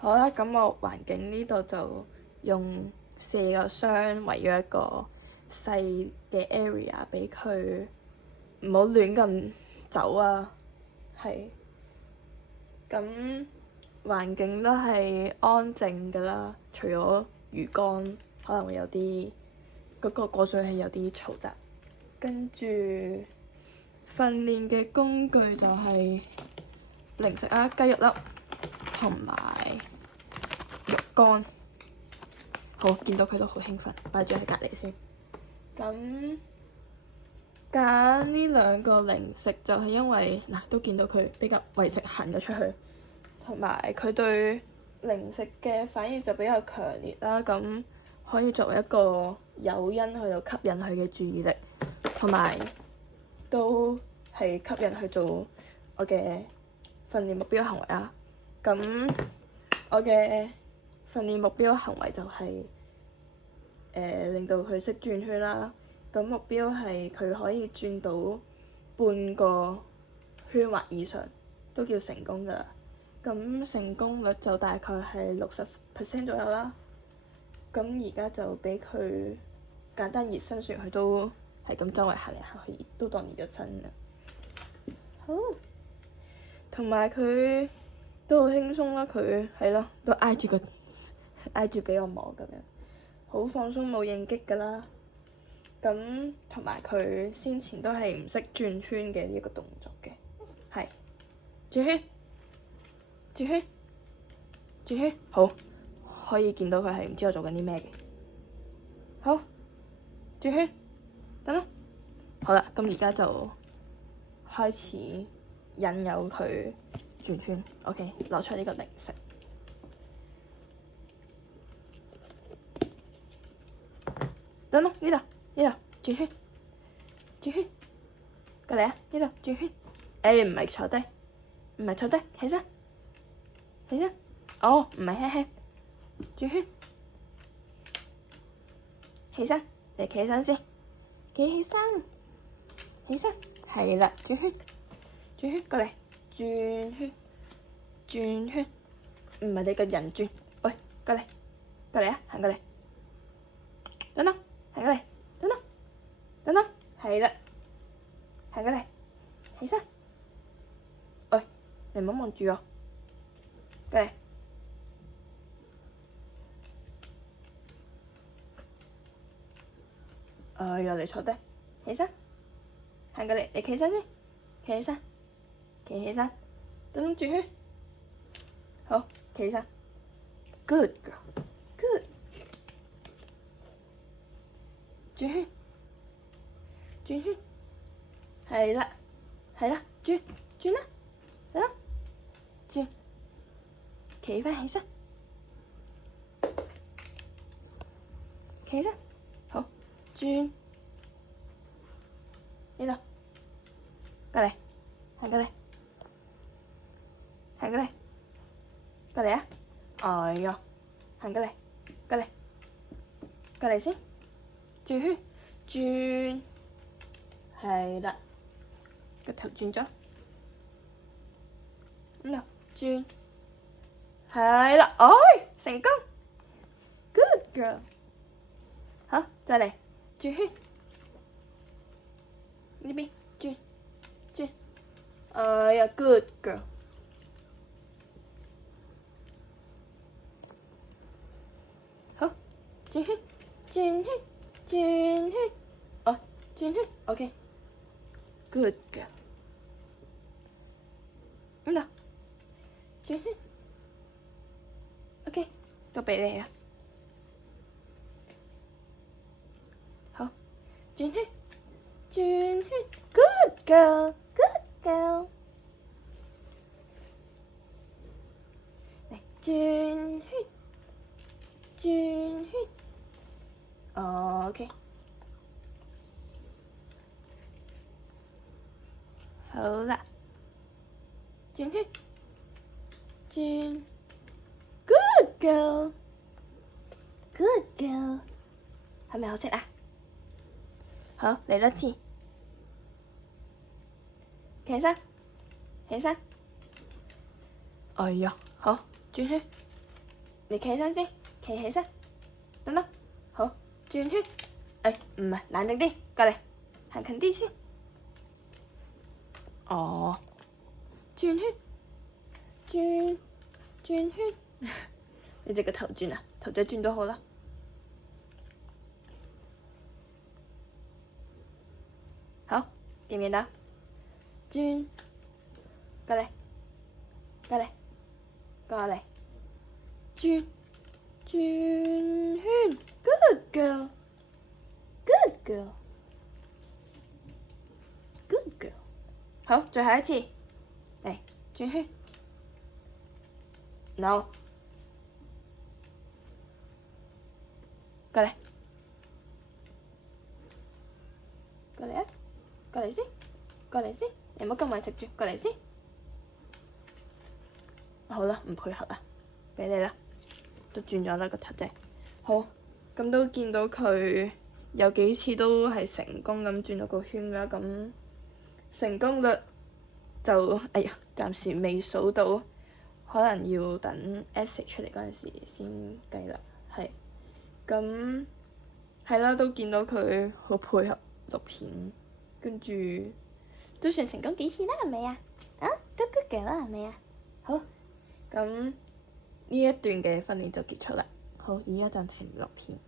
好啦，咁我環境呢度就用4個箱圍咗一個細嘅 area 俾佢唔好亂咁走啊。係，咁環境都係安靜㗎啦，除咗魚缸可能會有啲嗰個過水器有啲嘈雜。跟住訓練嘅工具就係零食啊、雞肉粒同埋肉乾。好，見到佢都好興奮，擺住喺隔離先。咁揀呢兩個零食就係因為嗱，都見到佢比較為食行咗出去，同埋佢對零食嘅反應就比較強烈啦。咁可以作為一個誘因去到吸引佢嘅注意力，同埋都係吸引去做我嘅訓練目標行為啦。咁我嘅訓練目標行為就係令到佢識轉圈啦。咁目標係佢可以轉到半個圈或以上都叫成功㗎啦。咁成功率就大概係60% 左右啦。咁而家就俾佢簡單熱身，算佢都係咁周圍行嚟行去，都當熱咗身啦。好，同埋佢都好輕鬆啦，佢係咯，都挨住俾我摸咁樣，好放鬆冇應激㗎啦。咁同埋佢先前都係唔識轉圈嘅呢個動作嘅，係轉圈、轉圈、轉圈，好，可以見到佢係唔知我做緊啲咩嘅。好，轉圈，等啦。好啦，咁而家就開始引誘佢轉圈。OK，攞出呢個零食。等啦，呢度轉圈，轉圈，過嚟啊！呢度轉圈。唔係坐低，唔係坐低，起身，起身。哦，唔係輕輕轉圈，起身，你企起身先，企起身，起身，係啦，轉圈，轉圈，過嚟，轉圈，轉圈，唔係你個人轉，喂，過嚟，過嚟啊，行過嚟，等等，行過嚟，等等，等等，係啦，行過嚟，起身，喂，你唔好望住我，過嚟。又嚟坐低，起身，行過嚟，你企起身先，企起身，企起身，等轉圈，好，企起身 ，good girl，good，轉圈，轉圈，係啦，係啦，轉啦，嚟啦，轉，企返起身，企起身，好，轉。呢度，過嚟，行過嚟，行過嚟，過嚟啊！哎呀，行過嚟，過嚟，過嚟先，轉圈，轉，係啦，個頭轉咗，呢度轉，係啦，哎，成功 ，good girl，好，再嚟，轉圈。呢邊轉轉，哎呀 ，good girl，好，轉圈轉圈轉圈，哦，轉圈 ，OK，good girl，咁啦，轉圈 ，OK，都俾你啊，好，轉圈。轉圈 ，good girl，good girl，嚟轉圈，轉圈，OK，好啦，轉圈，轉 ，good girl，good girl，係咪好食啊？好，嚟多次，企起身，起身，哎呀，好，轉圈，你企起身先，企起身，等等，好，轉圈。唔係，冷靜啲，過嚟，行近啲先。哦，轉圈，轉圈。你隻個頭轉啊，頭仔轉都好啦。好，見唔見到？轉，過嚟，過嚟，過嚟，轉圈。Good girl，good girl，good girl。好，最後一次，嚟轉圈。No，過嚟，過嚟啊！過嚟先，過嚟先，你唔好咁埋食住，過嚟先。好啦，唔配合啦，畀你啦，都轉咗啦個頭仔。好，咁都見到佢有幾次都係成功咁轉到個圈啦，咁成功率就暫時未數到，可能要等 essay 出嚟嗰陣時先計啦。係，咁係啦，都見到佢好配合錄片，跟住都算成功幾次啦，係咪啊？Good good girl 啦，係咪啊？好，咁呢一段嘅訓練就結束啦。好，而家暫停錄片。